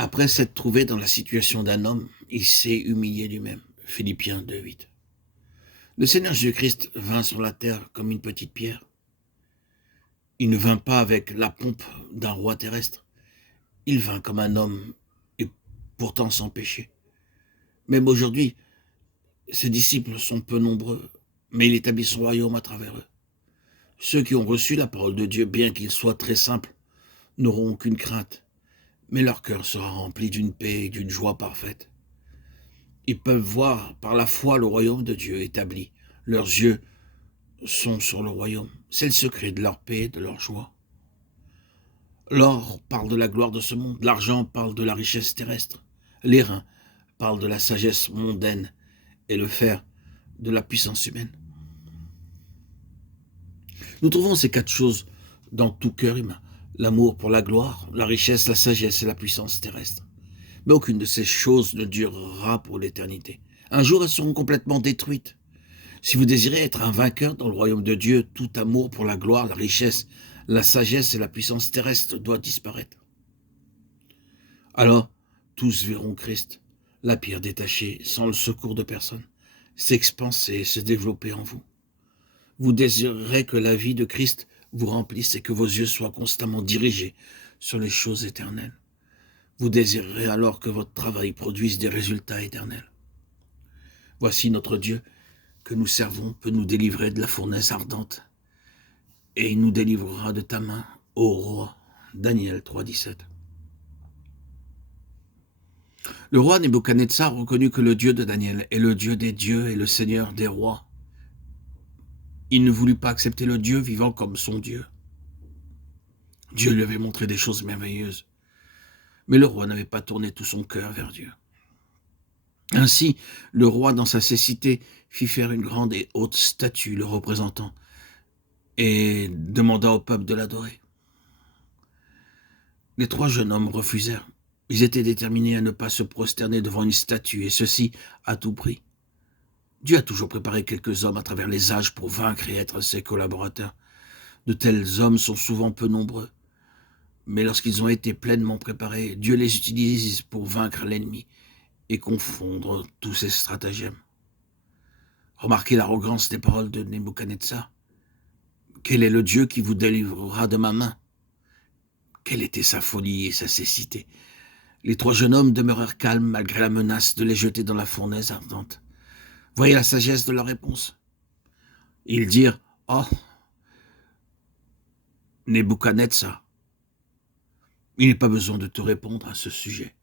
Après s'être trouvé dans la situation d'un homme, il s'est humilié lui-même. Philippiens 2,8. Le Seigneur Jésus-Christ vint sur la terre comme une petite pierre. Il ne vint pas avec la pompe d'un roi terrestre. Il vint comme un homme et pourtant sans péché. Même aujourd'hui, ses disciples sont peu nombreux, mais il établit son royaume à travers eux. Ceux qui ont reçu la parole de Dieu, bien qu'il soit très simple, n'auront aucune crainte, mais leur cœur sera rempli d'une paix et d'une joie parfaite. Ils peuvent voir par la foi le royaume de Dieu établi. Leurs yeux sont sur le royaume. C'est le secret de leur paix et de leur joie. L'or parle de la gloire de ce monde. L'argent parle de la richesse terrestre. L'airain parle de la sagesse mondaine. Et le fer de la puissance humaine. Nous trouvons ces quatre choses dans tout cœur humain. L'amour pour la gloire, la richesse, la sagesse et la puissance terrestre. Mais aucune de ces choses ne durera pour l'éternité. Un jour, elles seront complètement détruites. Si vous désirez être un vainqueur dans le royaume de Dieu, tout amour pour la gloire, la richesse, la sagesse et la puissance terrestre doit disparaître. Alors, tous verront Christ, la pierre détachée, sans le secours de personne, s'expanser et se développer en vous. Vous désirerez que la vie de Christ vous remplisse et que vos yeux soient constamment dirigés sur les choses éternelles. Vous désirerez alors que votre travail produise des résultats éternels. Voici notre Dieu que nous servons peut nous délivrer de la fournaise ardente, et il nous délivrera de ta main, ô roi. Daniel 3,17. Le roi Nebuchadnezzar reconnut que le Dieu de Daniel est le Dieu des dieux et le Seigneur des rois. Il ne voulut pas accepter le Dieu vivant comme son Dieu. Dieu lui avait montré des choses merveilleuses, mais le roi n'avait pas tourné tout son cœur vers Dieu. Ainsi, le roi, dans sa cécité, fit faire une grande et haute statue le représentant, et demanda au peuple de l'adorer. Les trois jeunes hommes refusèrent. Ils étaient déterminés à ne pas se prosterner devant une statue, et ceci à tout prix. Dieu a toujours préparé quelques hommes à travers les âges pour vaincre et être ses collaborateurs. De tels hommes sont souvent peu nombreux, mais lorsqu'ils ont été pleinement préparés, Dieu les utilise pour vaincre l'ennemi et confondre tous ses stratagèmes. Remarquez l'arrogance des paroles de Nebuchadnezzar. Quel est le Dieu qui vous délivrera de ma main? Quelle était sa folie et sa cécité? Les trois jeunes hommes demeurèrent calmes malgré la menace de les jeter dans la fournaise ardente. Voyez la sagesse de leur réponse. Ils dirent, « Oh, Nebuchadnezzar, il n'est pas besoin de te répondre à ce sujet.